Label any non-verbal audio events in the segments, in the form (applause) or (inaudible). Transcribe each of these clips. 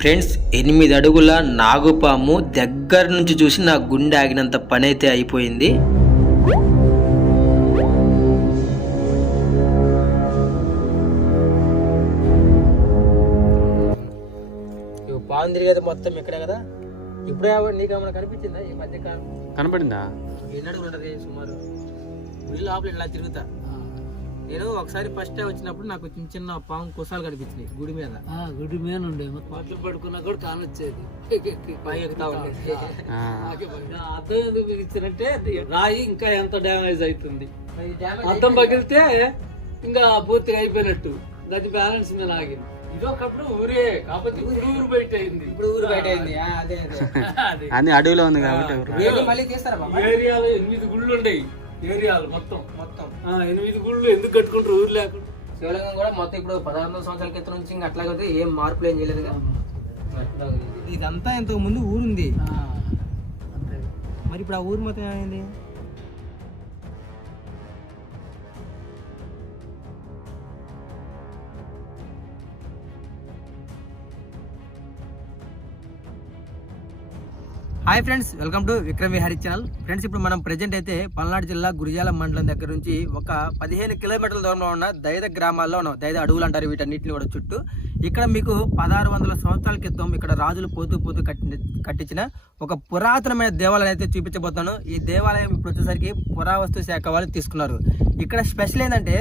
Friends ఎనిమిది అడుగుల నాగుపాము దగ్గర నుంచి చూసి నా గుండె ఆగినంత పని అయితే అయిపోయింది పాము తిరిగేది మొత్తం ఇక్కడే కదా. ఇప్పుడే నీకు ఏమైనా కనిపించిందా ఈ మధ్య కాలం కనపడిందా? ఎన్ని అడుగులు ఉంటుంది సుమారు? గుడి లోపల ఇలా తిరుగుతా. నేను ఒకసారి ఫస్ట్ టైం వచ్చినప్పుడు నాకు చిన్న చిన్న పాము కుసాలు కనిపించినాయి గుడి మీద. ఆ, గుడి మీద ఉండే మొత్తం. పడుకున్నా కూడా కానొచ్చేది పై ఎక్కుతా ఉండేది (laughs) ఆ, అర్థం ఎందుకు ఇచ్చారంటే రాయి ఇంకా ఎంత డ్యామేజ్ అవుతుంది. అర్థం పగిలితే ఇంకా పూర్తిగా అయిపోయినట్టు. అది బ్యాలెన్స్ మీద ఆగింది ఇది ఒకప్పుడు ఊరే కాకపోతే ఊరు. బయట అయింది. ఇప్పుడు ఊరు బయట అయింది. అదే అదే. (laughs) అడవిలో ఉంది కాబట్టి ఏరియాలో ఎనిమిది గుళ్ళు ఉండేవి ఏరియాలు మొత్తం. మొత్తం. ఆ, ఎనిమిది గుళ్ళు ఎందుకు కట్టుకుంటారు? ఊరు లేకుండా. శివలింగం కూడా మొత్తం ఇప్పుడు పదహారు వందల సంవత్సరాల క్రితం నుంచి ఇంకా అట్లాగే ఉంది. ఏం మార్పులు ఏం చేయలేదుగా ఇదంతా ఇంతకు ముందు ఊరుంది. ఆ, అంతే మరి ఇప్పుడు ఆ ఊరు మొత్తం ఏమైంది? Hi friends welcome to Vikram Vihari channel. Friends ఇప్పుడు మనం ప్రజెంట్ అయితే పల్నాడు జిల్లా గురిజాల మండలం దగ్గర నుంచి ఒక పదిహేను కిలోమీటర్ల దూరంలో ఉన్న దైద గ్రామాల్లో ఉన్నాం. దైద అడవులు అంటారు వీటన్నిటిని కూడా చుట్టూ. ఇక్కడ మీకు పదహారు వందల సంవత్సరాల క్రితం ఇక్కడ రాజులు పోతూ పోతూ కట్టి కట్టించిన ఒక పురాతనమైన దేవాలయం అయితే చూపించబోతాను ఈ దేవాలయం ఇప్పుడు వచ్చేసరికి పురావస్తు శాఖ వాళ్ళు తీసుకున్నారు. ఇక్కడ స్పెషల్ ఏంటంటే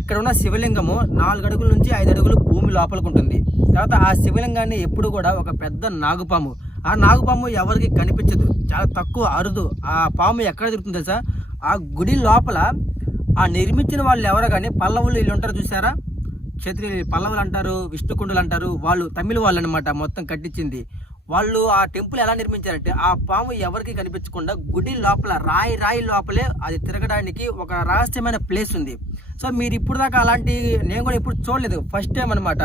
ఇక్కడ ఉన్న శివలింగము నాలుగు అడుగుల నుంచి ఐదు అడుగులు భూమి లోపలికి ఉంటుంది. తర్వాత ఆ శివలింగాన్ని ఎప్పుడు కూడా ఒక పెద్ద నాగుపాము ఆ నాగుపాము ఎవరికి కనిపించదు. చాలా తక్కువ అరుదు. ఆ పాము ఎక్కడ దొరుకుతుంది తెలుసా? ఆ గుడి లోపల ఆ నిర్మించిన వాళ్ళు ఎవరో కానీ పల్లవులు వీళ్ళు ఉంటారు చూసారా క్షత్రియులు పల్లవులు అంటారు విష్ణుకుండులు అంటారు. వాళ్ళు తమిళ వాళ్ళు అనమాట మొత్తం కట్టించింది. వాళ్ళు ఆ టెంపుల్ ఎలా నిర్మించారంటే ఆ పాము ఎవరికి కనిపించకుండా గుడి లోపల రాయి రాయి లోపలే అది తిరగడానికి ఒక రహస్యమైన ప్లేస్ ఉంది. సో మీరు ఇప్పుడు దాకా అలాంటి నేను కూడా ఇప్పుడు చూడలేదు. ఫస్ట్ టైం అనమాట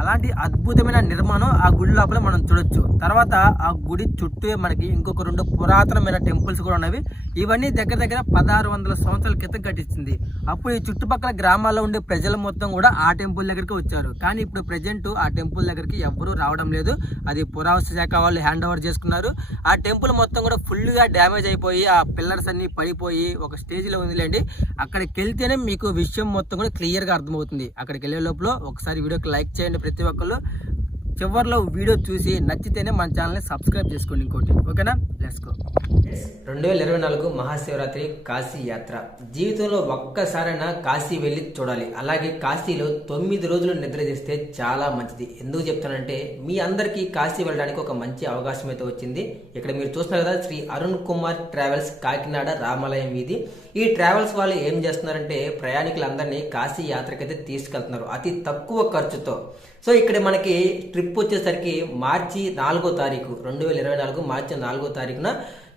అలాంటి అద్భుతమైన నిర్మాణం ఆ గుడి లోపల మనం చూడొచ్చు. తర్వాత ఆ గుడి చుట్టూ మనకి ఇంకొక రెండు పురాతనమైన టెంపుల్స్ కూడా ఉన్నవి. ఇవన్నీ దగ్గర దగ్గర పదహారు వందల సంవత్సరాల క్రితం కట్టించింది. అప్పుడు ఈ చుట్టుపక్కల గ్రామాల్లో ఉండే ప్రజలు మొత్తం కూడా ఆ టెంపుల్ దగ్గరికి వచ్చారు. కానీ ఇప్పుడు ప్రజెంట్ ఆ టెంపుల్ దగ్గరికి ఎవ్వరూ రావడం లేదు. అది పురావస్తు శాఖ వాళ్ళు హ్యాండ్ ఓవర్ చేసుకున్నారు. ఆ టెంపుల్ మొత్తం కూడా ఫుల్గా డ్యామేజ్ అయిపోయి ఆ పిల్లర్స్ అన్ని పడిపోయి ఒక స్టేజ్లో ఉందిలేండి. అక్కడికి వెళ్తేనే మీకు విషయం మొత్తం కూడా క్లియర్గా అర్థమవుతుంది. అక్కడికి వెళ్ళే లోపల ఒకసారి వీడియోకి లైక్ చేయండి ప్రతి ఒక్కళ్ళు చివరిలో వీడియో చూసి నచ్చితేనే మన ఛానల్ని సబ్స్క్రైబ్ చేసుకోండి ఇంకోటి. ఓకేనా? లెట్స్ గో రెండు వేల ఇరవై నాలుగు మహాశివరాత్రి కాశీ యాత్ర. జీవితంలో ఒక్కసారైనా కాశీ వెళ్ళి చూడాలి. అలాగే కాశీలో తొమ్మిది రోజులు నిద్ర చేస్తే చాలా మంచిది. ఎందుకు చెప్తానంటే మీ అందరికీ కాశీ వెళ్ళడానికి ఒక మంచి అవకాశం అయితే వచ్చింది. ఇక్కడ మీరు చూస్తున్నారు కదా శ్రీ అరుణ్ కుమార్ ట్రావెల్స్ కాకినాడ రామాలయం వీధి. ఈ ట్రావెల్స్ వాళ్ళు ఏం చేస్తున్నారంటే ప్రయాణికులందరినీ కాశీ యాత్రకైతే తీసుకెళ్తున్నారు. అతి తక్కువ ఖర్చుతో. సో ఇక్కడ మనకి ట్రిప్ వచ్చేసరికి మార్చి నాలుగో తారీఖు రెండు వేల ఇరవై నాలుగు మార్చి నాలుగో తారీఖున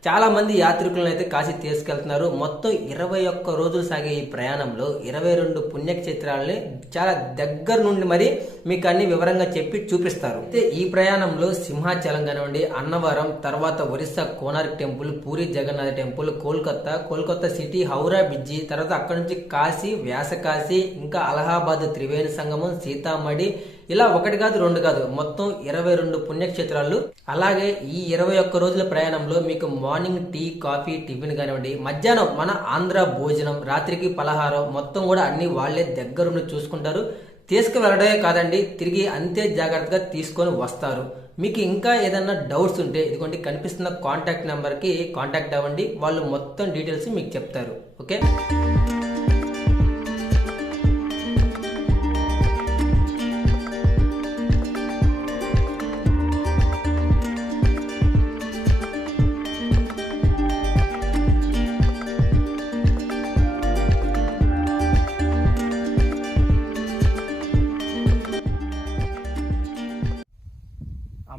చాలా మంది యాత్రికులను అయితే కాశీ తీసుకెళ్తున్నారు. మొత్తం ఇరవై ఒక్క రోజులు సాగే ఈ ప్రయాణంలో ఇరవై రెండు పుణ్యక్షేత్రాలని చాలా దగ్గర నుండి మరి మీకు అన్ని వివరంగా చెప్పి చూపిస్తారు. అయితే ఈ ప్రయాణంలో సింహాచలం కానివ్వండి అన్నవరం తర్వాత Orissa Konark temple Puri Jagannath temple Kolkata Kolkata city Howrah bridge తర్వాత అక్కడ నుంచి కాశీ వ్యాసకాశి ఇంకా అలహాబాద్ త్రివేణి సంగమం సీతామడి ఇలా ఒకటి కాదు రెండు కాదు మొత్తం ఇరవై రెండు పుణ్యక్షేత్రాలు. అలాగే ఈ ఇరవై ఒక్క రోజుల ప్రయాణంలో మీకు మార్నింగ్ టీ కాఫీ టిఫిన్ కానివ్వండి మధ్యాహ్నం మన ఆంధ్ర భోజనం రాత్రికి పలహారం మొత్తం కూడా అన్ని వాళ్ళే దగ్గరుండి చూసుకుంటారు. తీసుకువెళ్ళడమే కాదండి తిరిగి అంతే జాగ్రత్తగా తీసుకొని వస్తారు. మీకు ఇంకా ఏదైనా డౌట్స్ ఉంటే ఇదిగోండి కనిపిస్తున్న కాంటాక్ట్ నెంబర్కి కాంటాక్ట్ అవ్వండి వాళ్ళు మొత్తం డీటెయిల్స్ మీకు చెప్తారు. ఓకే?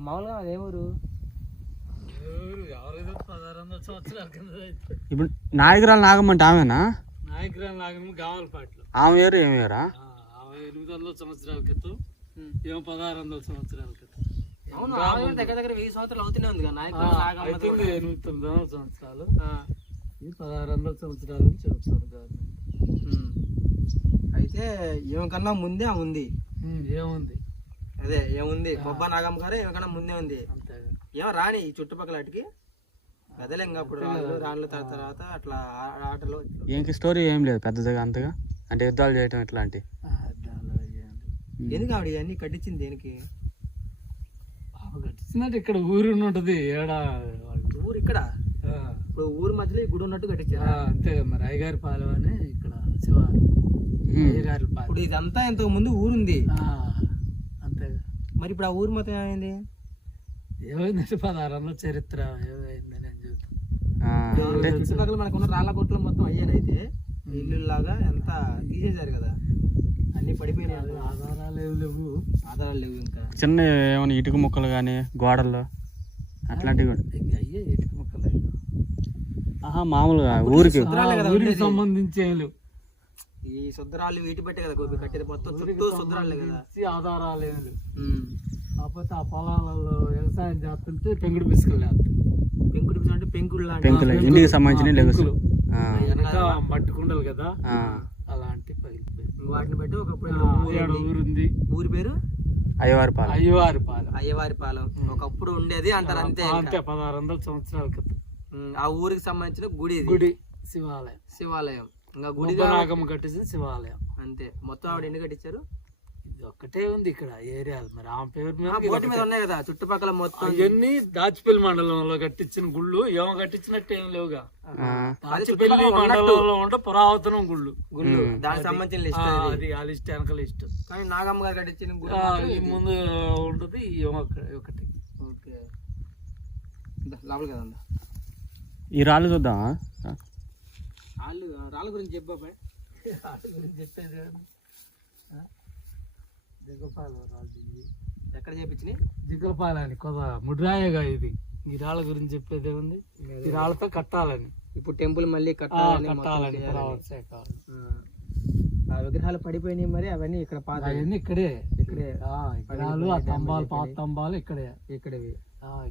మామూలుగా అదే ఊరు? ఎవరైతే పదహారు వందల సంవత్సరాల కింద ఇప్పుడు నాయకురాలు నాగమ్మంటే ఆమెనా? నాయకురాలు నాగమ్మ గామలపాట్లు ఆమె వేరు ఏమి వేరా ఎనిమిది వందల సంవత్సరాల క్రితం ఏమో పదహారు వందల సంవత్సరాల క్రితం అవును ఆమె దగ్గర దగ్గర వెయ్యి సంవత్సరాలు అవుతూనే ఉంది కదా నాయకులు నాగమ్మ ఎనిమిది తొమ్మిది వందల సంవత్సరాలు. ఇది పదహారు వందల సంవత్సరాల నుంచి చెప్తారు కాదు. అయితే ఏం కన్నా ముందే ఆ ఉంది. ఏముంది? అదే ఏముంది? కొబ్బా నాగమ్మ గారు ఏమైనా ముందే ఉంది. ఏమో రాని ఈ చుట్టుపక్కల వాటికి. కదలే ఇంకా అప్పుడు రాళ్ళు రాళ్ళు తర్వాత తర్వాత అట్లా ఆ- ఆటలు ఇంక స్టోరీ ఏం లేదు పెద్దదిగా అంతగా? అంటే యుద్ధాలు చేయటం ఇట్లాంటి ఎందుకు ఆవిడ ఇవన్నీ కట్టించింది దేనికి? కట్టించినట్టు ఇక్కడ ఊరు ఉంటది ఏడా? ఊరు ఇక్కడ? ఆ, ఇప్పుడు ఊరు మధ్యలో ఈ గుడి ఉన్నట్టు కట్టించారు. అంతే కదా మరి అయ్యగారి పాలెం అని ఇక్కడ శివ అయ్యగారి పాలెం. ఇప్పుడు ఇదంతా ఇంతకు ముందు ఊరుంది. మరి ఇప్పుడు ఆ ఊరు మొత్తం ఏమైంది? ఏమైందంటే పదహారు వందల చరిత్ర ఏమైందని ఆ, అంటే చుట్టుపక్కల మనకున్న రాళ్ళ కొట్లు మొత్తం అయ్యాను అయితే. ఇల్లు లాగా ఎంత తీసేశారు కదా. అన్ని పడిపోయినాయి. ఆధారాలు ఏమి లేవు. ఆధారాలు లేవు ఇంకా. చిన్న ఏమైనా ఇటుక ముక్కలు కానీ గోడల్లో అట్లాంటివి కూడా. అయ్యే ఇటుక ముక్కలు అయ్యి. ఆహా మామూలుగా ఊరికి. ఊరికి. సంబంధించి ఏం లేవు ఈ సుద్రాలు వీటి బట్టే కదా గోపి కట్టేది మొత్తం చుట్టూ సుద్రాలే కదా. ఆధారాలు. కాకపోతే ఆ పొలాలలో వ్యవసాయం చేస్తుంటే పెంకుడు బిస్కలు పెంకుడు పిచ్చి అంటే పెంకుడు లాంటి పెంకులు ఇంటికి సంబంధించిన లెగస్ వెనక మట్టి కుండలు కదా? ఆ. అలాంటి వాటిని బట్టి ఒకప్పుడు. ఊరుంది. ఊరి పేరు? అయ్యవారి పాలెం. అయ్యవారి పాలెం. అయ్యవారి పాలెం. ఒకప్పుడు ఉండేది అంటారు అంతే. అంతే పదహారు వందల సంవత్సరాల క్రితం. ఆ ఊరికి సంబంధించిన గుడి గుడి శివాలయం. శివాలయం. ఇంకా గుడి నాగమ్మ కట్టించిన శివాలయం. అంతే. మొత్తం ఆవిడ ఎన్ని కట్టించారు? ఇది ఒక్కటే ఉంది ఇక్కడ ఏరియాలు. మరి ఆమె పేరు మీద బోటి మీద ఉన్నాయి కదా చుట్టుపక్కల మొత్తం. అవన్నీ దాచిపల్లి మండలంలో కట్టించిన గుళ్ళు ఏమో కట్టించినట్టు ఏం లేవుగా. దాచిపల్లి మండలంలో ఉంటే పురాతనం గుళ్ళు. గుళ్ళు. దానికి సంబంధించిన లిస్ట్ ఆ, అది ఆ లిస్ట్ వెనక లిస్ట్. కానీ నాగమ్మ గారు కట్టించిన ఇది. ముందు ఉంటుంది ఒకటి. ఓకే. ఇందా, లోపలికి కదందా ఈ రాళ్ళు చూద్దామా? రాళ్ళు రాళ్ళ గురించి చెప్పు బాబాయ్ చెప్పేది దిగపాల ఇది. ఎక్కడ చేపించినాయి? దిగపాలని కొద ముడ్రాయగా ఇది. ఈ రాళ్ళ గురించి చెప్పేది ఏముంది? ఈ రాళ్ళతో కట్టాలని. ఇప్పుడు టెంపుల్ మళ్ళీ కట్టాలని కట్టాలని. ఆ. విగ్రహాలు పడిపోయినాయి మరి అవన్నీ ఇక్కడ పాత అవన్నీ ఇక్కడే. ఇక్కడే. విగ్రహాలు ఆ స్తంభాలు పాత స్తంభాలు ఇక్కడే. ఇక్కడవి.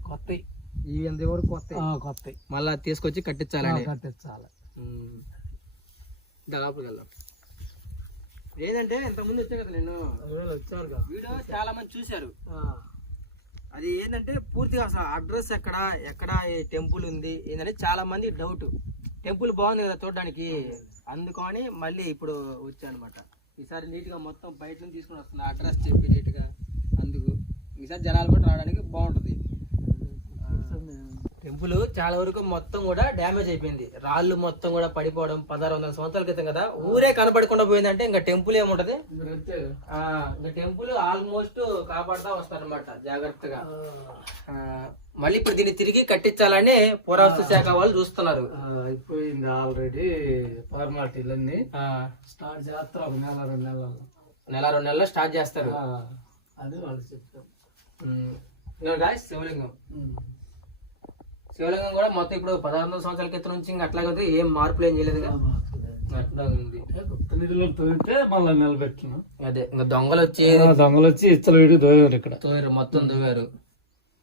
కొత్తవి ఇవి ఎంత వరకు వస్తాయి ఆ, కొత్తవి మళ్ళా తీసుకొచ్చి కట్టించాలని. కట్టించాలి. ఉమ్. దా లోపలికి వెళ్దాం. ఏంటంటే ఇంతకుముందు వచ్చా కదా నేను? వచ్చారుగా వీడియో చాలా మంది చూశారు. అది ఏంటంటే పూర్తిగా అసలు అడ్రస్ ఎక్కడ ఎక్కడ ఈ టెంపుల్ ఉంది ఏంటంటే చాలా మంది డౌట్. టెంపుల్ బాగుంది కదా చూడడానికి. అందుకని మళ్ళీ ఇప్పుడు వచ్చా అనమాట ఈసారి నీట్గా మొత్తం బయట నుంచి తీసుకుని వస్తున్నా. అడ్రస్ చెప్పి నీట్గా అందుకు. ఈసారి జనాలు కూడా రావడానికి బాగుంటుంది. టెంపుల్ చాలా వరకు మొత్తం కూడా డ్యామేజ్ అయిపోయింది. రాళ్ళు మొత్తం కూడా పడిపోవడం పదహారు వందల సంవత్సరాల క్రితం కదా ఊరే కనబడకుండా పోయిందంటే ఇంకా టెంపుల్ ఏముంటది? ఆ, ఇంకా టెంపుల్ ఆల్మోస్ట్ కాపాడుతా వస్తారనమాట జాగ్రత్తగా. ఆ, మళ్ళీ ఇప్పుడు దీన్ని తిరిగి కట్టించాలని పురావస్తు శాఖ వాళ్ళు చూస్తున్నారు. అయిపోయింది ఆల్రెడీ ఫార్మాలిటీలన్నీ. స్టార్ట్ చేస్తారు ఒక నెల రెండు నెలల్లో నెల రెండు నెలల్లో స్టార్ట్ చేస్తారు. అది వాళ్ళు guys, శివలింగం. శివలింగం కూడా మొత్తం ఇప్పుడు పదహారు వందల సంవత్సరాల క్రితం నుంచి ఇంకా అట్లాగే ఉంది. ఏం మార్పులు ఏం చేయలేదుగా. అట్లా ఉంది. కొత్త నిధులు తోగితే మళ్ళీ నిలబెట్టిన. అదే ఇంకా దొంగలు వచ్చి దొంగలు వచ్చి ఇచ్చలు వీడికి దోయారు ఇక్కడ. తోయారు మొత్తం తవ్వారు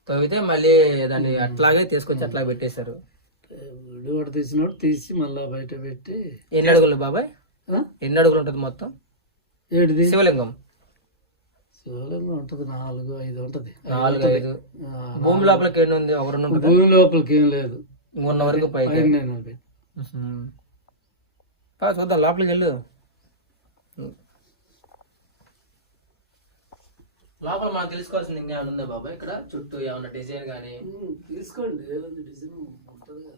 తవ్వితే మళ్ళీ దాన్ని అట్లాగే తీసుకొచ్చి అట్లా పెట్టేశారు. తీసినప్పుడు తీసి మళ్ళీ బయట పెట్టి ఎన్ని అడుగులు బాబాయ్? ఎన్ని అడుగులు ఉంటుంది మొత్తం? ఏడిది? శివలింగం. శివలింగం ఉంటది నాలుగు ఐదు ఉంటది. నాలుగు ఐదు భూమి లోపలికి ఎన్ని ఉంది? ఒక రెండు భూమి లోపలికి ఏం లేదు. ఉన్న వరకు. పా చూద్దాం లోపలికి వెళ్ళు. లోపల మనకు తెలుసుకోవాల్సింది ఇంకా ఏమైనా ఉందా బాబాయ్ ఇక్కడ చుట్టూ ఏమన్నా డిజైన్ కానీ తీసుకోండి. ఏదండి డిజైన్? ఉంటది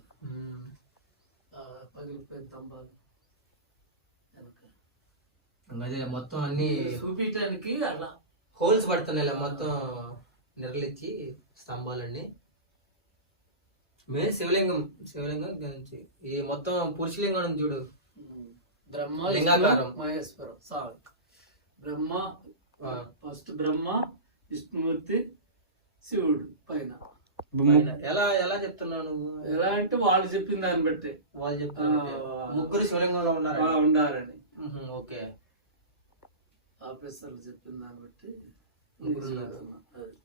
పగిలిపోయిన వెనక. అదే మొత్తం అన్ని చూపించడానికి అలా. హోల్స్ పడుతున్నాయి ఇలా మొత్తం నిర్లిచ్చి స్తంభాలన్నీ. మెయిన్ శివలింగం శివలింగం గురించి ఈ మొత్తం పురుషలింగం చూడు. బ్రహ్మ లింగాకారం. మహేశ్వరం సార్. బ్రహ్మ ఫస్ట్ బ్రహ్మ విష్ణుమూర్తి శివుడు పైన. పైన. ఎలా ఎలా చెప్తున్నావు నువ్వు? ఎలా అంటే వాళ్ళు చెప్పిన దాన్ని బట్టి. వాళ్ళు చెప్తున్నారు. ఆ, ముగ్గురు శివలింగంలో ఉన్నారు? ఉండాలని. ఓకే. ఆఫీసర్లు చెప్పిన దాన్ని బట్టి.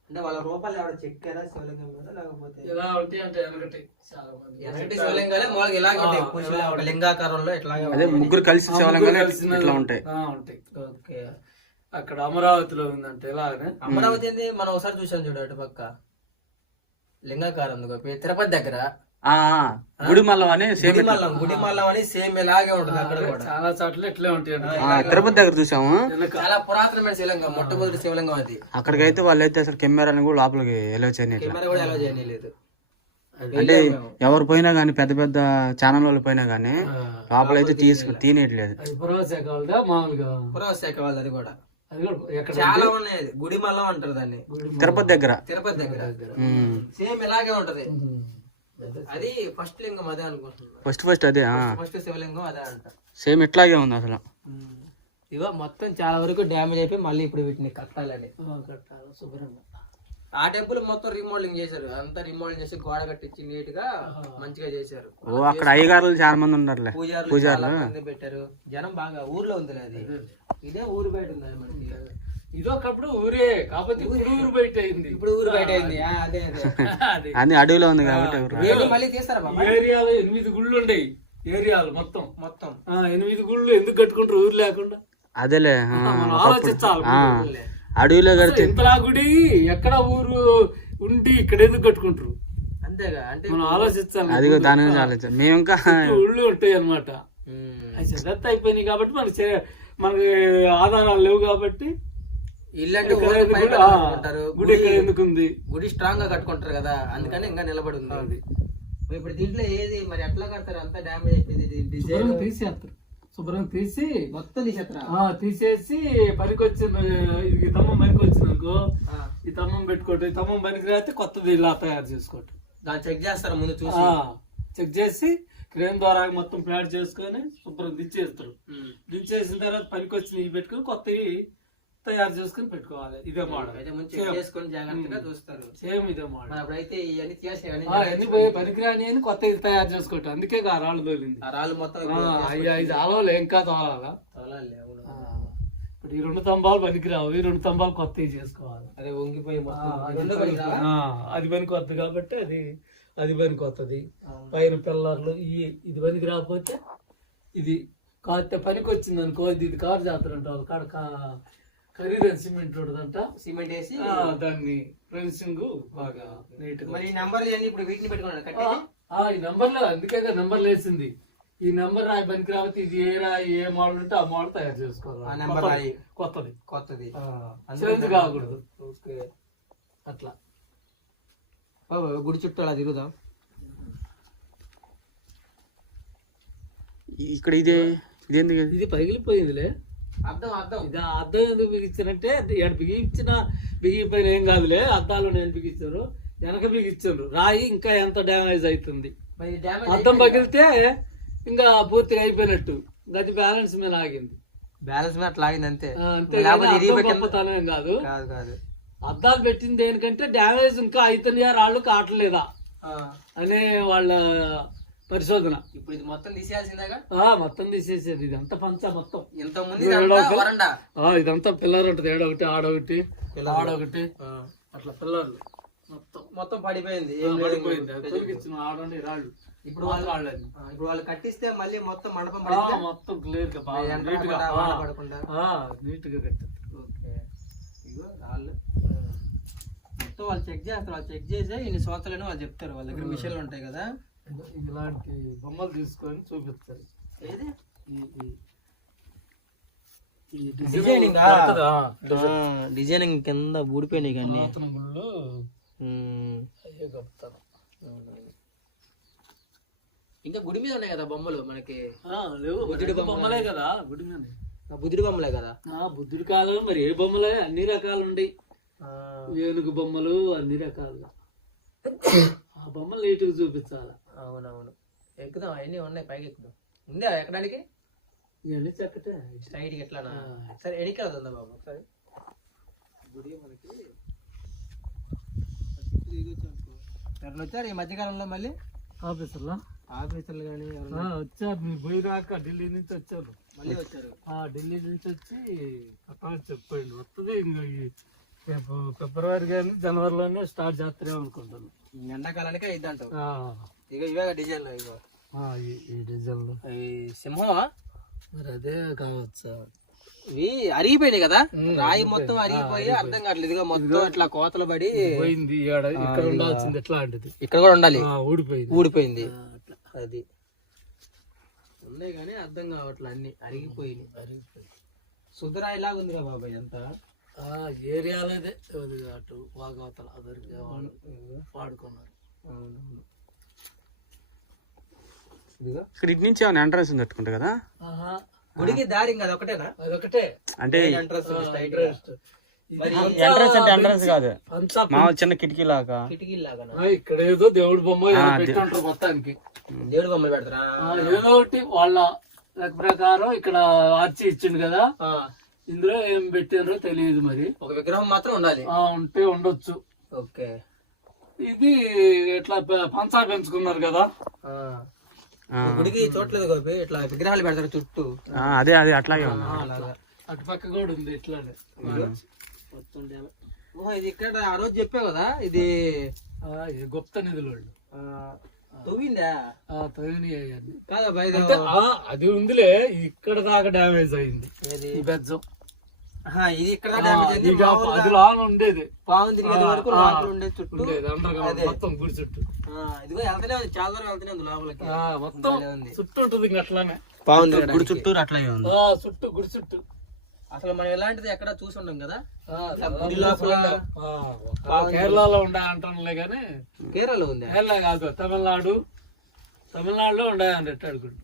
అంటే వాళ్ళ రూపాయలు ఎవడ చెక్కారా శివలింగం మీద లేకపోతే? ఎలా ఉంటాయి అంటే వెనకటి చాలా మంది. శివలింగాలే ఇలాగే ఉంటాయి. లింగాకారంలో ఇట్లాగే అదే. ముగ్గురు కలిసి శివలింగాలు ఇట్లా ఉంటాయి. ఆ, ఉంటాయి. ఓకే. అక్కడ అమరావతిలో ఉందంట ఇలాగనే అమరావతి ఏంది? మనం ఒకసారి చూసాం చూడు అటు పక్క లింగాకారం తిరుపతి దగ్గర. ఆ, ఆ, గుడి మల్లం అని సేమ్ గుడి మల్లం గుడి మల్లం అని సేమ్ ఇలాగే ఉంటుంది అక్కడ కూడా. చాలా చోట్ల ఇట్లే ఉంటాయి తిరుపతి దగ్గర చూసాము? చాలా పురాతనమైన శివలింగం మొట్టమొదటి శివలింగం అది. అక్కడికైతే వాళ్ళు అయితే అసలు కెమెరాని కూడా లోపలికి ఎలో చేయని కెమెరా కూడా ఎలా చేయలేదు అంటే ఎవరు పోయినా గానీ పెద్ద పెద్ద ఛానల్ వాళ్ళు పోయినా గానీ లోపల అయితే తీసుకు తీనేయట్లేదు. అది పురవశాఖ వాళ్ళదా? మామూలుగా? పురాశాఖ వాళ్ళది అది కూడా చాలా ఉన్నాయి అది. గుడి మల్లం అంటారు దాన్ని. తిరుపతి దగ్గర. తిరుపతి దగ్గర. సేమ్ ఇలాగే ఉంటది. అది ఫస్ట్ లింగం అదే అనుకుంటున్నాను ఫస్ట్ ఫస్ట్ అదే ఆ. ఫస్ట్ శివలింగం అదే అంట. సేమ్ ఇట్లాగే ఉంది అసలు. ఇగో మొత్తం చాలా వరకు డ్యామేజ్ అయిపోయి మళ్ళీ ఇప్పుడు వీటిని కట్టాలని. ఆ, కట్టాలి శుభ్రంగా. ఆ టెంపుల్ మొత్తం రీమోడలింగ్ చేశారు. అంతా రీమోడలింగ్ చేసి గోడ కట్టించి నీట్గా మంచిగా చేశారు. ఓ అక్కడ అయ్యగారులు చాలా మంది ఉన్నారులే. పూజారులు చాలా మంది పెట్టారు. జనం బాగా ఊర్లో ఉంది అది. ఇదే ఊరు బయట ఉంది మనకి. ఇది ఒకప్పుడు ఊరే కాకపోతే ఇప్పుడు ఊరు. బయట అయింది ఇప్పుడు ఊరు బయట అయింది ఆ, అదే అన్ని అడవిలో ఉంది కాబట్టి మళ్ళీ తీస్తారా బాబా? ఏరియాలో ఎనిమిది గుళ్ళు ఉండేవి ఏరియాలు మొత్తం. మొత్తం. ఆ, ఎనిమిది గుళ్ళు ఎందుకు కట్టుకుంటారు ఊరు లేకుండా? అదేలే ఆ, మనం ఒకప్పుడు. ఆలోచించాలి ఆ, అడవిలో కడితే ఇంతలా గుడి ఎక్కడ ఊరు ఉండి ఇక్కడ ఎందుకు కట్టుకుంటారు? అంతేగా అంటే మనం ఆలోచించాలి అదిగో దాని గురించి ఆలోచన మేము ఇంకా ఊళ్ళు ఉంటాయి అన్నమాట ఉమ్, అవి చెత్త అయిపోయినాయి కాబట్టి మనకి చే- మనకి ఆధారాలు లేవు కాబట్టి ఇల్లు అంటే ఊరికి గుడి? ఆ, కట్టుకుంటారు. గుడి ఎక్కడ ఎందుకు ఉంది గుడి స్ట్రాంగ్గా కట్టుకుంటారు కదా అందుకని ఇంకా నిలబడి ఉంది అది. మరి ఇప్పుడు దీంట్లో ఏది మరి ఎట్లా కడతారు? అంతా డ్యామేజ్ అయిపోయింది డిజైన్ తీసేస్తారు. శుభ్రం తీసి మొత్తం తీసేస్తారా? ఆ, తీసేసి పనికొచ్చిన ఇది తమ్మం పనికొచ్చింది అనుకో ఈ తమ్మం పెట్టుకోవటం ఈ తమ్మం పనికి రాస్తే కొత్తది ఇలా తయారు చేసుకోవటం. దాన్ని చెక్ చేస్తారా ముందు చూసి? ఆ, చెక్ చేసి క్రేన్ ద్వారా మొత్తం ప్యాడ్ చేసుకొని శుభ్రం దించేస్తారు. ఉమ్. దించేసిన తర్వాత పనికొచ్చిన ఇవి పెట్టుకొని కొత్తవి తయారు చేసుకొని పెట్టుకోవాలి. ఇదే మోడల్. అయితే ముందు చెక్ చేసుకొని జాగ్రత్తగా చూస్తారు. సేమ్ ఇదే మోడల్. అప్పుడైతే ఇవన్నీ అన్ని పోయి పనికిరాని అని కొత్త ఇది తయారు చేసుకోవటం అందుకే ఆ రాళ్ళు తోలింది. ఆ రాళ్ళు మొత్తం అయ్యి ఐదు ఆలవలు ఇంకా తోలాలా? తోలాలి, ఇప్పుడు ఈ రెండు తంబాలు పనికిరావు. ఈ రెండు తంబాలు కొత్తవి చేసుకోవాలి. అదే వంగిపోయి అది పని- కొత్త కాబట్టి అది అది పని కొత్తది. పైన పిల్లర్లు ఈ ఇది పనికి రాకపోతే ఇది కాకపోతే పనికి వచ్చింది అనుకో ఇది ఇది కారు జాతర అంటారు. కాడ కా- ఖరీదైన సిమెంట్ ఉంటుందంట. సిమెంట్ వేసి ఆ, దాన్ని ఫెన్సింగ్ బాగా నీట్ మరి ఈ నెంబర్ ఇవన్నీ ఇప్పుడు వీటిని పెట్టుకున్నాడు ఈ నంబర్లో అందుకే నంబర్లు వేసింది. ఈ నంబర్ రాయి పనికి రాకపోతే ఇది ఏ రాయి ఏ మోడల్ ఉంటే ఆ మోడల్ తయారు చేసుకోవాలి. ఆ నెంబర్ కొత్తది. రాయి. కొత్తది. కొత్తది. చేంజ్ కాకూడదు. ఓకే. అట్లా. బాబు, గుడి చుట్టూ అలా తిరుగుదాం. ఇక్కడ ఇదే ఇదేంది? ఇది పగిలిపోయిందిలే. అర్థం అర్థం. ఎందుకు బిగించారంటే ఎక్కడ బిగించిన బిగిపోయిన ఏం కాదులే అద్దాలు నేను బిగించారు వెనక బిగించారు రాయి ఇంకా ఎంత డ్యామేజ్ అవుతుంది మరి డ్యామేజ్ అద్దం పగిలితే ఇంకా పూర్తిగా అయిపోయినట్టు. గది బ్యాలెన్స్ మీద ఆగింది బ్యాలెన్స్ మీద అట్లా ఆగింది అంతే గొప్పతనం కాదు. కాదు కాదు. అద్దాలు పెట్టింది దేనికంటే డ్యామేజ్ ఇంకా అవుతున్నాయా రాళ్ళు కావట్లేదా అనే వాళ్ళ పరిశోధన. ఇప్పుడు ఇది మొత్తం తీసేయాల్సిందేగా? ఆ మొత్తం తీసేసేది. ఇదంతా పంచ మొత్తం. ఇంత ముందు ఇదంతా వరండా. ఆ ఇదంతా పిల్లర్ ఉంటుంది. ఏడొకటి ఆడొకటి ఆడొకటి అట్లా పిల్లర్లు. మొత్తం మొత్తం పడిపోయింది. ఆడండి రాళ్ళు. ఇప్పుడు రాళ్ళని ఆ, ఇప్పుడు వాళ్ళు కట్టిస్తే మళ్ళీ మొత్తం మండపం మొత్తం క్లియర్గా బాగా నీట్గా. పడకుండా, నీట్గా కట్టారు. ఓకే. ఇగో రాళ్ళు. మొత్తం వాళ్ళు చెక్ చేస్తారు. వాళ్ళు చెక్ చేసి ఇన్ని సంవత్సరాలు వాళ్ళు చెప్తారు. వాళ్ళ దగ్గర మిషన్లు ఉంటాయి కదా. ఇది- ఇలాంటి బొమ్మలు తీసుకొని చూపిస్తారు. ఏది? డిజైనింగ్? కింద ఊడిపోయినాయి కానీ అయ్యే గొప్పతనం ఇంకా గుడి మీద ఉన్నాయి కదా బొమ్మలు మనకి? ఆ, లేవు. బుద్ధుడి బొమ్మలే. కదా గుడి మీద బుద్ధుడి బొమ్మలే కదా? ఆ బుద్ధుడి కాలం మరి ఏ బొమ్మలే? అన్ని రకాలు ఉండయి ఆ, ఏనుగు బొమ్మలు అన్ని రకాలుగా. ఆ బొమ్మలు నీట్గా చూపించాలి? అవునవును. ఎక్కుదాం అవన్నీ ఉన్నాయి పైకి ఎక్కుదాం. ఉందా ఎక్కడానికి? చక్కటే. సైడ్కి ఎట్లానా. సరే ఎనికి వెళ్తుందా బాబు ఒకసారి? గుడి మనకి. ఎవరైనా వచ్చారు ఈ మధ్యకాలంలో మళ్ళీ? ఆఫీసర్లా? ఆఫీసర్లు కానీ వచ్చారు. మీరు పోయినాక ఢిల్లీ నుంచి వచ్చారు. మళ్ళీ వచ్చారు. ఆ ఢిల్లీ నుంచి వచ్చి అక్కడ చెప్పండి. వస్తుంది ఇంకా ఈ రేపు ఫిబ్రవరి కానీ జనవరిలోనే స్టార్ట్ చేస్తారేమో అనుకుంటాను ఎండాకాలానికే ఇది అంటావు ఆ, ఇక ఇవే డిజైన్లు ఇగో ఈ- డిజైన్లు అవి సింహమా మరి అదే కావచ్చు ఇవి అరిగిపోయినాయి కదా రాయి మొత్తం అరిగిపోయి అర్థం కావట్లేదు ఇదిగో మొత్తం ఇట్లా కోతలు పడి పోయింది ఇక్కడ ఉండాల్సింది ఎట్లాంటిది ఇక్కడ కూడా ఉండాలి ఊడిపోయింది ఊడిపోయింది అది ఉన్నాయి కానీ అర్థం కావట్లే అన్ని అరిగిపోయినాయి అరిగిపోయింది. సుధరాయి లాగా ఉంది కదా బాబాయ్ అంతా ఆ ఏరియాలోదే అది అటు వాగవతల అదరికి వాడుకున్నారు అవునవును ఇక్కడ ఇటు నుంచి ఏమైనా ఎంట్రన్స్ ఉంది కట్టుకుంటా కదా? గుడికి దారి అదొకటే అంటే ఎంట్రన్స్ అంటే ఎంట్రన్స్ కాదు. అంతా మామూలు చిన్న కిటికీ లాగా కిటికీ లాగా ఇక్కడ ఏదో దేవుడి బొమ్మ ఏదో పెట్టింటారు మొత్తానికి. దేవుడి బొమ్మలు పెడతారా? ఆ, ఏదో ఒకటి వాళ్ళ ప్రకారం ఇక్కడ ఆర్చి ఇచ్చిండు కదా. ఆ, ఇందులో ఏం పెట్టినారో తెలియదు మరి. ఒక విగ్రహం మాత్రం ఉండాలి. ఆ ఉంటే ఉండొచ్చు. ఓకే. ఇది ఇట్లా పంచా పెంచుకున్నారు కదా. గుడికి చూడలేదు గోపి ఇట్లా విగ్రహాలు పెడతారు చుట్టూ. ఆ, అదే అదే అట్లాగే ఉంది. అటు పక్క కూడా ఉంది ఇట్లానే. ఓహో ఇది ఇక్కడ ఆ రోజు చెప్పావు కదా ఇది ఆ, ఇది గుప్త నిధులు వాళ్ళు. ఆ, తవ్విందా? అవన్నీ. కాదా అది ఉందిలే ఇక్కడ దాకా డ్యామేజ్ అయింది. బెజ్జం. ఇది ఇక్కడ అది లాన్ ఉండేది. తిరిగేది వరకు లోపల ఉండే చుట్టూ. ఉండేది అండర్ మొత్తం గుడి చుట్టూ. ఆ, ఇదిగో వెళ్తూనే ఉంది చాలా దూరం వెళ్తూనే ఉంది లోపలికి. ఆ, మొత్తం. చుట్టూ ఉంటుంది ఇంక అట్లానే. పాము గుడి చుట్టూరు అట్లాగే ఉంది. ఆ, చుట్టూ గుడి చుట్టూ. అసలు మనం ఇలాంటిది ఎక్కడ చూసి ఉండం కదా? ఆ, గుడి లోపల కేరళలో ఉండే అంటానులే కానీ కేరళ ఉంది? కేరళ కాదు తమిళనాడు. తమిళనాడులో ఉండే ఎట్టాడు గుడి.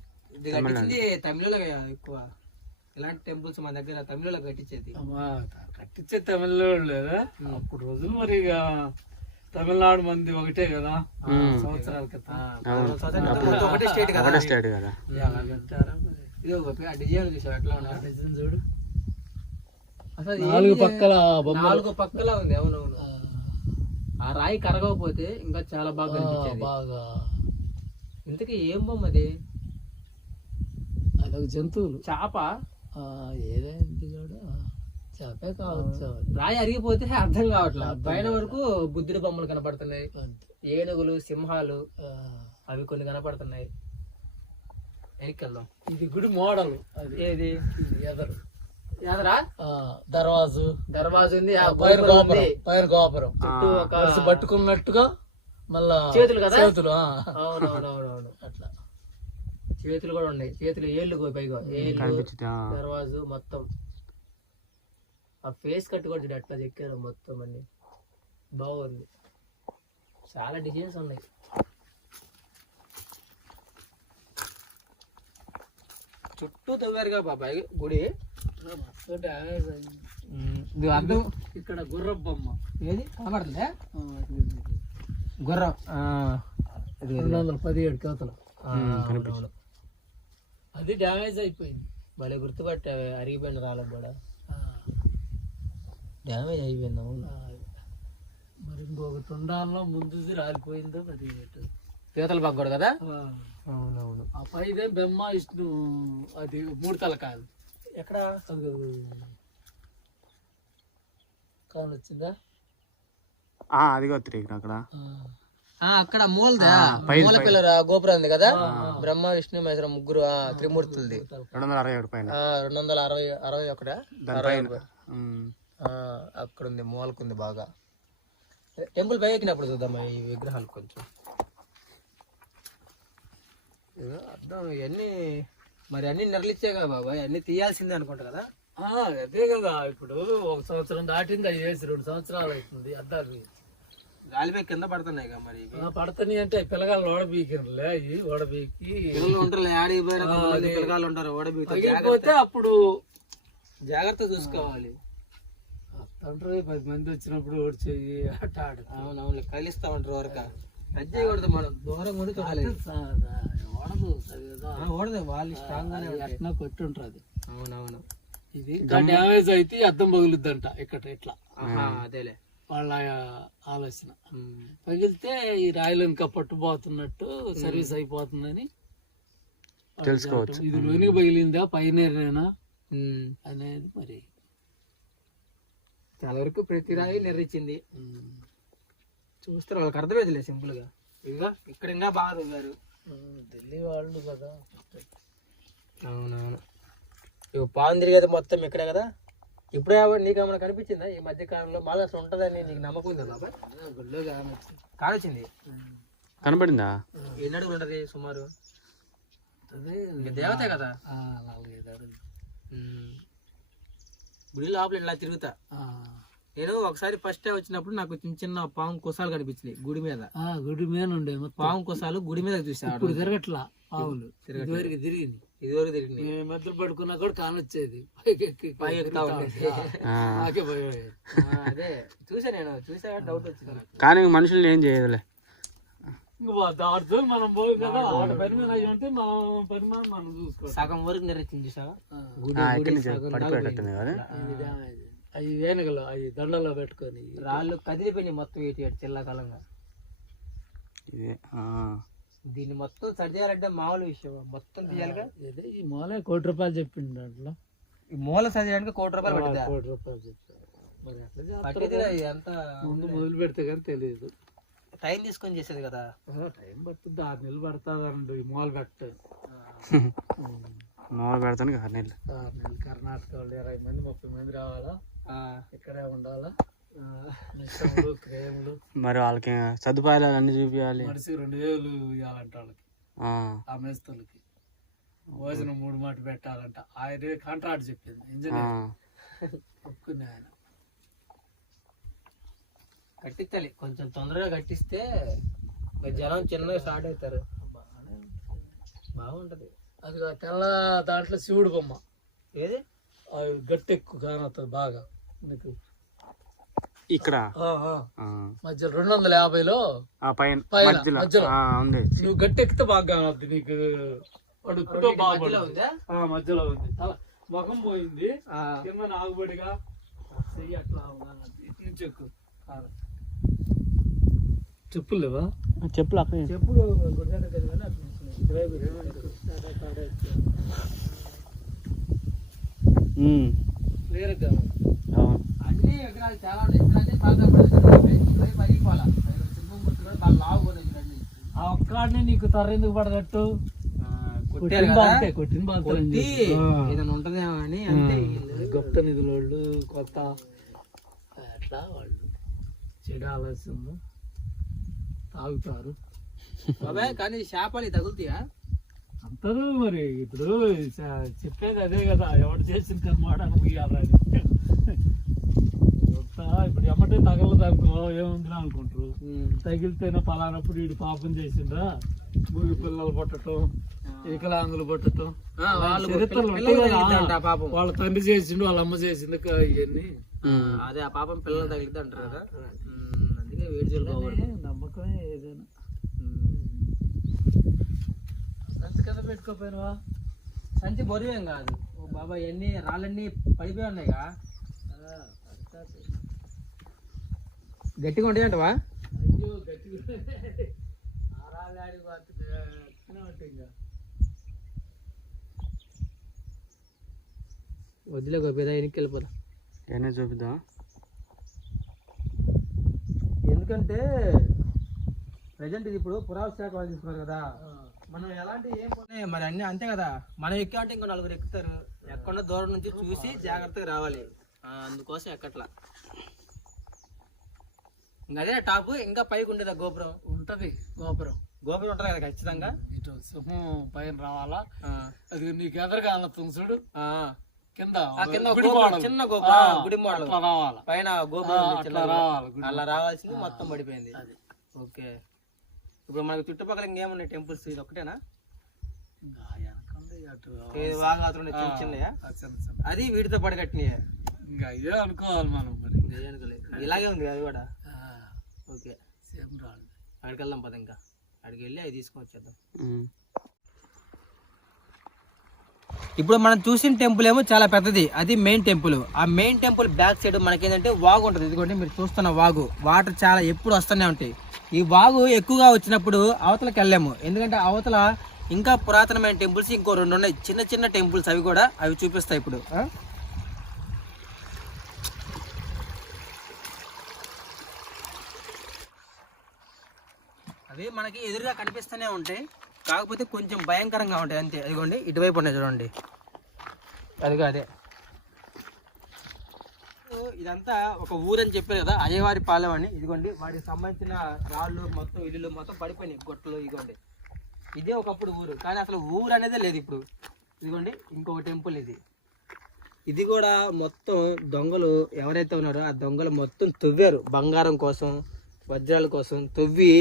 తమిళలో ఎక్కువ. ఇలాంటి టెంపుల్స్ మన దగ్గర తమిళలో కట్టించేది. కట్టించే తమిళనాడు లేదా? అప్పుడు రోజులు మరి ఇక తమిళనాడు మంది ఒకటే కదా? సంవత్సరాల క్రితం. స్టేట్ కదా. కదా? ఇది ఒక డిజైన్ చూసావు? ఎట్లా ఉన్నా డిజైన్ చూడు. అసలు నాలుగు? పక్కల బొమ్మ. నాలుగు పక్కల ఉంది అవునవును. ఆ. రాయి కరగకపోతే ఇంకా చాలా బాగా బాగా. ఇంతకీ ఏం బొమ్మ అది? అదొక జంతువులు. చాప? ఏదైంది చూడు? ఆ, చేపే కావచ్చు రాయి అరిగిపోతే అర్థం కావట్లే. పైన వరకు బుద్ధుడి బొమ్మలు కనపడుతున్నాయి. ఏనుగులు సింహాలు అవి కొన్ని కనపడుతున్నాయి. ఇది గుడి మోడల్. అది. ఏది? ఎదరు. దర్వాజు. దర్వాజు ఉంది పైన గోపురం గోపురం. పైన పట్టుకున్నట్టుగా మళ్ళా చేతులు కదా? చేతులు అవునవునవునవును. అట్లా. చేతులు కూడా ఉన్నాయి. చేతులు ఏళ్ళు పైగా ఏళ్ళు. దర్వాజు మొత్తం. ఆ ఫేస్ కట్ కూడా చూడు అట్లా చెక్కారు మొత్తం అన్ని. బాగుంది. చాలా డిజైన్స్ ఉన్నాయి. చుట్టూ తవ్వారుగా బాబాయ్ గుడి. అర్థం ఇక్కడ గుర్ర బొమ్మ. ఏది? కనబడుతుందా. గుర్రం రెండు వందల పదిహేడు అవునవును. అది డ్యామేజ్ అయిపోయింది. భలే గుర్తుపట్టావే అరిగిపోయిన రాళ్ళకు కూడా. ఆ, డ్యామేజ్ అయిపోయింది అవును మరి ఇంకొకటి ఉండాలో ముందుది రాలిపోయిందో మరి. పీతల బాగా కదా? అవునవును. ఆ పైదే బెమ్మ ఇష్టు అది మూడు తలకాయలు ఎక్కడ? అది కానొచ్చిందా ఆ, అదిగో త్రిక్ అక్కడ. అక్కడ మూలదా. మూల పిల్లర గోపురం ఉంది కదా? బ్రహ్మ విష్ణు మహేశ్వర ముగ్గురు త్రిమూర్తులది. రెండు వందల అరవై పైన. ఆ, రెండు వందల అరవై అరవై ఒకటా. అక్కడ ఉంది మూలకుంది బాగా. టెంపుల్ పై ఎక్కినప్పుడు చూద్దాం ఈ విగ్రహాలు కొంచెం. అర్థం ఇవన్నీ మరి అన్ని నెరలిచ్చే కదా బాబాయ్ అన్ని తీయాల్సిందే అనుకుంటా కదా? ఆ, అదే కదా ఇప్పుడు ఒక సంవత్సరం దాటింది అవి వేసి రెండు సంవత్సరాలు అవుతుంది అద్దాలు గాలిపై కింద పడుతున్నాయి కదా మరి ఇవి. పడతని అంటే పిల్లగాళ్ళు ఓడబీకిరలే అవి ఓడబీకి పిల్లలు ఉంటారు ఆడికి పోయిన కొంతమంది పిల్లగాళ్ళు ఉంటారు పగిలిపోతే అప్పుడు జాగ్రత్త చూసుకోవాలి. తండ్రి పది మంది వచ్చినప్పుడు ఓడి చెయ్యి ఆట ఆడుతా అవునవును కలిస్తా ఉంటారు వరక టచ్ చేయకూడదు మనం. దూరం కూడా చూడాలి ఓడదు ఓడదే వాళ్ళు స్ట్రాంగ్ గానే ఉంటాయి ఎట్లా కొట్టుంటది అవునవును. ఇది డ్యామేజ్ అయితే అద్దం పగులుద్దంట ఇక్కడ ఇట్లా. అదేలే. వాళ్ళ ఆలోచన. పగిలితే ఈ రాయలు ఇంకా పట్టుపోతున్నట్టు సర్వీస్ అయిపోతుందని తెలుసుకోవచ్చు. ఇది లోనికి పగిలిందా? పైనేరేనా ఉమ్. అనేది మరి చాలా వరకు ప్రతి రాయి నిర్రిచ్చింది. ఉమ్, చూస్తారు వాళ్ళకి అర్థమైందిలే సింపుల్గా. ఇదిగో ఇక్కడ ఇంకా బాగా చదివారు ఢిల్లీ వాళ్ళు కదా. అవునవును. ఇవి పాము తిరిగేది మొత్తం ఇక్కడే కదా? ఇప్పుడే నీకు ఏమైనా కనిపించిందా? ఈ మధ్య కాలంలో మాలో అసలు ఉంటుందని నీకు నమ్మకం ఉంది కానొచ్చింది. కనపడిందా ఎన్ని అడుగులు ఉంటది సుమారు? దేవతే కదా. గుడి లోపల ఇలా తిరుగుతా. ఆ. నేను ఒకసారి ఫస్ట్ వచ్చినప్పుడు నాకు చిన్న చిన్న పాము కుసాలు కనిపించినాయి గుడి మీద. ఆ, గుడి మీద ఉండే పాము కుసాలు గుడి మీద చూసా. ఇప్పుడు తిరగట్లా పావులు ఇదివరకు తిరిగింది. ఇదివరకు తిరిగినాయి. నేను మెద్దలు పడుకున్నా కూడా కానొచ్చేది అదే. చూసా నేను చూసా డౌట్ వచ్చింది నాకు. కానీ మనుషుల్ని ఏం చేయదులే. దాటితో మనం పోయి కదా ఆట పని మీద అయ్యి ఉంటే మన పని మీద మనం చూసుకోవాలి. సగం వరకు damage. అవి వేనుకలు అవి దండలో పెట్టుకొని. రాళ్ళు కదిలిపోయినాయి మొత్తం ఇటు ఇటు చిల్లకాలంగా ఇదే ఆ. దీన్ని మొత్తం సరి చేయాలంటే మామూలు విషయం. మొత్తం తీయాలిగా? ఈ మూల కోటి రూపాయలు చెప్పిండు దాంట్లో. ఈ మూల సరి చేయడానికి కోటి రూపాయలు పట్టిందా కోటి రూపాయలు చెప్పారు. మరి ఎంత ముందు మొదలు పెడితే కానీ తెలియదు. టైం తీసుకొని చేసేది కదా? టైం పడుతుంది. ఆరు నెలలు పడుతుంది ఈ మూల పెట్ట మామూలు (laughs) పెడతాను ఆరు నెలలు. ఆరు నెలలు కర్ణాటక వాళ్ళు ఇరవై మంది ముప్పై మంది రావాలా? ఇక్కడే ఉండాలా? మరి వాళ్ళకి సదుపాయాలు అన్ని చూపించాలి మనిషికి రెండు వేలు ఇవ్వాలంట వాళ్ళకి. ఆ. మేస్తులకి భోజనం మూడు మాట పెట్టాలంట. ఆయన కాంట్రాక్ట్ చెప్పింది. ఇంజనీర్. ఒప్పుకునే ఆయన. కట్టించాలి కొంచెం తొందరగా కట్టిస్తే జనం చిన్నగా స్టార్ట్ అవుతారు బాగుంటది. అది తెల్ల దాంట్లో శివుడు బొమ్మ. ఏది? అది గట్టి ఎక్కువ కానవుతుంది బాగా. నీకు ఇక్కడ. ఆ, ఆ. ఆ. మధ్యలో రెండు వందల యాభైలో ఆ పైన మధ్యలో. ఉంది. నువ్వు గట్టి ఎక్కితే బాగా కానవుద్ది నీకు. వాడు మధ్యలో. ఉందా? ఆ, మధ్యలో ఉంది. ముఖం పోయింది. ఆ, కింద నాగుబడిగా. చెయ్యి అట్లా. ఇటు నుంచి ఎక్కువ. చెప్పులు లేవా? చెప్పులు అక్కడ. చెప్పులు. ఇటువైపు అన్ని విగ్రహాలు చాలా ఉన్నాయి. పడుతుంది బాగా లావు ఆ ఒక్కడిని నీకు తర ఎందుకు ఏదైనా ఉంటదేమో అని అంతే. గుప్త నిధుల వాళ్ళు కొత్త. అట్లా వాళ్ళు. చెడు ఆలోచనలు తాగుతారు. కానీ చేపలు తగులుతాయా? అంటారు మరి. ఇప్పుడు చెప్పేది అదే కదా. ఎవడు చేసిన కర్మాడ ముగియాలని ఇప్పుడు ఎమ్మటే తగలదు అనుకో ఏముంది అనుకుంటారు. తగిలితేనే పలానప్పుడు వీడు పాపం చేసిండ్రా. ముగి పిల్లలు పుట్టటం వికలాంగులు పుట్టటం. ఆ, వాళ్ళు తండ్రి చేసిండు వాళ్ళ అమ్మ చేసిండు క- ఇవన్నీ. అదే ఆ పాపం పిల్లలు తగిలిద్ది అంటారు కదా అందుకే వేడి సంచి కింద పెట్టుకోపోయినవా? సంచి బరువేం కాదు. ఓ బాబా ఎన్ని రాళ్ళన్నీ పడిపోయి ఉన్నాయిగా? గట్టిగా ఉంటాయంటవా అయ్యో గట్టిగా వదిలే గోపేదా వెనక్కి వెళ్ళిపోదా ఏమైనా చూపిద్దాం? ఎందుకంటే ప్రజెంట్ ఇది ఇప్పుడు పురావస్తు శాఖ వాళ్ళు తీసుకున్నారు కదా. మనం ఎలాంటి ఏం మరి అన్ని అంతే కదా. మనం ఎక్కామంటే ఇంకో నలుగురు ఎక్కుతారు. ఎక్కడ దూరం నుంచి చూసి జాగ్రత్తగా రావాలి. అందుకోసం ఎక్కట్లా. ఇంకా అదే టాప్ ఇంకా పైకి ఉండేదా గోపురం? ఉంటది. గోపురం. గోపురం ఉంటుంది కదా ఖచ్చితంగా? ఇటు సింహం పైన రావాలా? అది నీకు ఎదురుగా అన్నతుంది చూడు. ఆ. కింద కింద. చిన్న గోపురం, గుడి మోడల్. రావాలా. పైన గోపురం అలా రావాల్సింది మొత్తం పడిపోయింది. ఓకే. ఇప్పుడు మనకి చుట్టుపక్కల ఇంకేమున్నాయి టెంపుల్స్? ఇది ఒకటేనా అది వీటితో పాటు కట్టినాయే ఇంకా అయ్యే అనుకోవాలి మనం. ఇలాగే ఉంది అది కూడా? ఓకే. సేమ్ అక్కడికి వెళ్దాం పద ఇంకా. అక్కడికి వెళ్ళి అవి తీసుకొచ్చేద్దాం ఉమ్. ఇప్పుడు మనం చూసిన టెంపుల్ ఏమో చాలా పెద్దది. అది మెయిన్ టెంపుల్. ఆ మెయిన్ టెంపుల్ బ్యాక్ సైడ్ మనకి ఏంటంటే వాగు ఉంటుంది. ఇదిగోండి మీరు చూస్తున్న వాగు. వాటర్ చాలా ఎప్పుడు వస్తూనే ఉంటాయి. ఈ వాగు ఎక్కువగా వచ్చినప్పుడు అవతలకి వెళ్ళాము ఎందుకంటే అవతల ఇంకా పురాతనమైన టెంపుల్స్ ఇంకో రెండు ఉన్నాయి. చిన్న చిన్న టెంపుల్స్ అవి కూడా అవి చూపిస్తాయి ఇప్పుడు. అవి మనకి ఎదురుగా కనిపిస్తూనే ఉంటాయి. కాకపోతే కొంచెం భయంకరంగా ఉంటాయి. అంతే. అదిగోండి ఇటువైపు ఉన్నాయి చూడండి. అదిగో అదే. ఇదంతా ఒక ఊరని చెప్పారు కదా అయ్యవారి పాలెం అని. ఇదిగోండి వాటికి సంబంధించిన రాళ్ళు మొత్తం ఇల్లులు మొత్తం పడిపోయినాయి గొట్టలు ఇదిగోండి. ఇదే ఒకప్పుడు ఊరు కానీ అసలు ఊరు అనేదే లేదు ఇప్పుడు. ఇదిగోండి ఇంకొక టెంపుల్ ఇది. ఇది కూడా మొత్తం దొంగలు ఎవరైతే ఉన్నారో ఆ దొంగలు మొత్తం తవ్వారు బంగారం కోసం వజ్రాల కోసం తవ్వి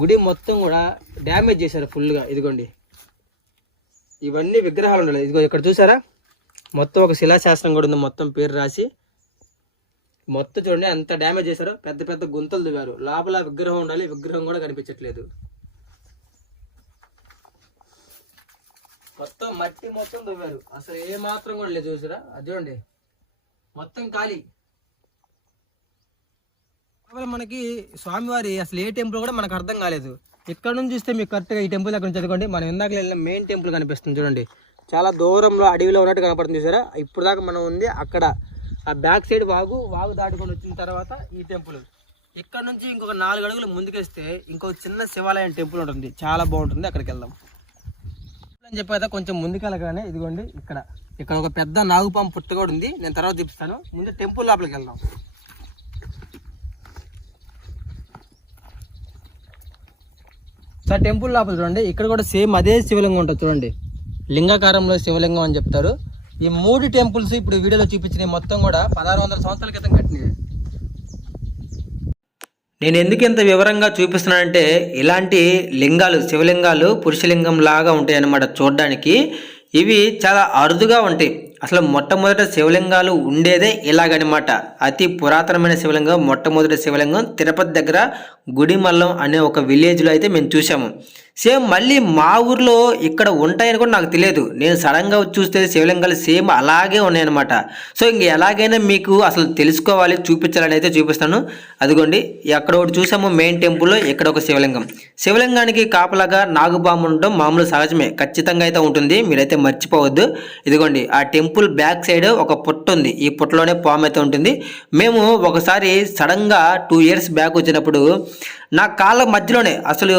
గుడి మొత్తం కూడా డ్యామేజ్ చేశారు ఫుల్గా ఇదిగోండి. ఇవన్నీ విగ్రహాలు ఉండాలి. ఇదిగో ఇక్కడ చూసారా? మొత్తం ఒక శిలాశాస్త్రం కూడా ఉంది మొత్తం పేరు రాసి. మొత్తం చూడండి అంత డ్యామేజ్ చేశారు. పెద్ద పెద్ద గుంతలు దిగారు లోపల విగ్రహం ఉండాలి విగ్రహం కూడా కనిపించట్లేదు. మొత్తం మట్టి మొత్తం దువ్వారు. అసలు ఏ మాత్రం కూడా లేదు చూసారా? అది చూడండి. మొత్తం ఖాళీ. కేవలం మనకి స్వామివారి అసలు ఏ టెంపుల్ కూడా మనకు అర్థం కాలేదు. ఇక్కడ నుంచి చూస్తే మీకు కరెక్ట్గా ఈ టెంపుల్ దగ్గర నుంచి చదువుకోండి. మనం ఇందాక వెళ్ళిన మెయిన్ టెంపుల్ కనిపిస్తుంది చూడండి. చాలా దూరంలో అడవిలో ఉన్నట్టు కనపడుతుంది చూసారా? ఇప్పుడు దాకా మనం ఉంది అక్కడ ఆ బ్యాక్ సైడ్ వాగు వాగు దాటుకొని వచ్చిన తర్వాత ఈ టెంపుల్. ఇక్కడ నుంచి ఇంకొక నాలుగు అడుగులు ముందుకేస్తే ఇంకో చిన్న శివాలయం టెంపుల్ ఉంటుంది. చాలా బాగుంటుంది. అక్కడికి వెళ్దాం. అని చెప్పేదా కొంచెం ముందుకెళ్ళగానే ఇదిగోండి ఇక్కడ. ఇక్కడ ఒక పెద్ద నాగుపాము పుట్ట కూడా ఉంది. నేను తర్వాత చూపిస్తాను. ముందు టెంపుల్ లోపలికి వెళ్దాం. సార్ టెంపుల్ లోపల చూడండి. ఇక్కడ కూడా సేమ్ అదే శివలింగం ఉంటుంది చూడండి. లింగాకారంలో శివలింగం అని చెప్తారు. ఈ మూడు టెంపుల్స్ ఇప్పుడు వీడియోలో చూపించినవి మొత్తం కూడా పదహారు వందల సంవత్సరాల క్రితం కట్టినవి. నేను ఎందుకు ఇంత వివరంగా చూపిస్తున్నానంటే ఇలాంటి లింగాలు శివలింగాలు పురుషలింగం లాగా ఉంటాయి అన్నమాట చూడడానికి. ఇవి చాలా అరుదుగా ఉంటాయి. అసలు మొట్టమొదట శివలింగాలు ఉండేదే ఇలాగనమాట. అతి పురాతనమైన శివలింగం మొట్టమొదటి శివలింగం తిరుపతి దగ్గర గుడిమల్లం అనే ఒక విలేజ్లో అయితే మేము చూసాము సేమ్ మళ్ళీ మా ఊర్లో ఇక్కడ ఉంటాయని కూడా నాకు తెలియదు. నేను సడన్గా చూస్తే శివలింగాలు సేమ్ అలాగే ఉన్నాయన్నమాట. సో ఇంక ఎలాగైనా మీకు అసలు తెలుసుకోవాలి చూపించాలని అయితే చూపిస్తాను. అదిగోండి ఎక్కడ ఒకటి చూసాము మెయిన్ టెంపుల్లో ఇక్కడ ఒక శివలింగం. శివలింగానికి కాపలాగా నాగుపాము ఉండడం మామూలు సహజమే. ఖచ్చితంగా అయితే ఉంటుంది. మీరైతే మర్చిపోవద్దు. ఇదిగోండి ఆ టెంపుల్ బ్యాక్ సైడ్ ఒక పుట్ట ఉంది. ఈ పుట్టలోనే పాము అయితే ఉంటుంది. మేము ఒకసారి సడన్గా టూ ఇయర్స్ బ్యాక్ వచ్చినప్పుడు నా కాళ్ళ మధ్యలోనే అసలు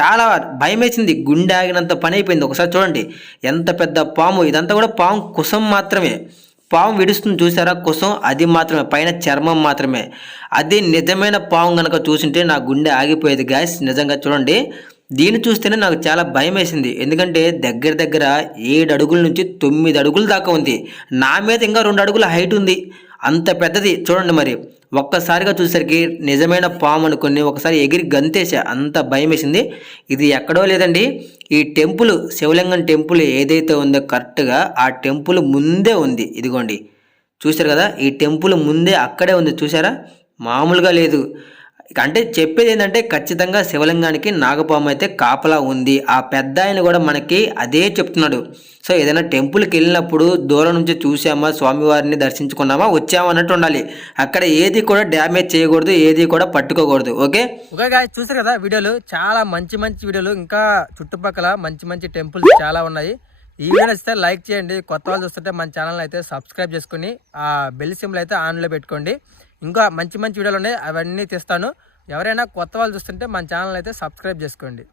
చాలా భయం వేసింది గుండె ఆగినంత పని అయిపోయింది. ఒకసారి చూడండి. ఎంత పెద్ద పాము. ఇదంతా కూడా పాము కుసం మాత్రమే. పాము విడుస్తుంది చూసారా? కుసం అది మాత్రమే. పైన చర్మం మాత్రమే. అది నిజమైన పాము కనుక చూసింటే నా గుండె ఆగిపోయేది. గాయస్ నిజంగా చూడండి. దీన్ని చూస్తేనే నాకు చాలా భయం వేసింది ఎందుకంటే దగ్గర దగ్గర ఏడు అడుగుల నుంచి తొమ్మిది అడుగుల దాకా ఉంది. నా మీద ఇంకా రెండు అడుగుల హైట్ ఉంది. అంత పెద్దది చూడండి మరి. ఒక్కసారిగా చూసేసరికి నిజమైన పాము అనుకుని ఒకసారి ఎగిరి గంతేసే. అంత భయం వేసింది ఇది ఎక్కడో లేదండి. ఈ టెంపుల్ శివలింగం టెంపుల్ ఏదైతే ఉందో కరెక్ట్గా ఆ టెంపుల్ ముందే ఉంది. ఇదిగోండి. చూశారు కదా? ఈ టెంపుల్ ముందే అక్కడే ఉంది. చూసారా మామూలుగా లేదు. అంటే చెప్పేది ఏంటంటే ఖచ్చితంగా శివలింగానికి నాగపాము అయితే కాపలా ఉంది. ఆ పెద్ద ఆయన కూడా మనకి అదే చెప్తున్నాడు. సో ఏదైనా టెంపుల్కి వెళ్ళినప్పుడు దూరం నుంచి చూసామా స్వామివారిని దర్శించుకున్నామా వచ్చామా అన్నట్టు ఉండాలి. అక్కడ ఏది కూడా డ్యామేజ్ చేయకూడదు ఏది కూడా పట్టుకోకూడదు. ఓకే? ఓకే గాయ చూసారు కదా వీడియోలు? చాలా మంచి మంచి వీడియోలు. ఇంకా చుట్టుపక్కల మంచి మంచి టెంపుల్స్ చాలా ఉన్నాయి. ఈ వీడియో నచ్చితే లైక్ చేయండి. కొత్త వాళ్ళు చూస్తుంటే మన ఛానల్ అయితే సబ్స్క్రైబ్ చేసుకుని ఆ బెల్ సిమ్లు అయితే ఆన్లో పెట్టుకోండి. ఇంకా మంచి మంచి వీడియోలు ఉన్నాయి అవన్నీ తీస్తాను. ఎవరైనా కొత్త వాళ్ళు చూస్తుంటే మన ఛానల్ అయితే సబ్స్క్రైబ్ చేసుకోండి.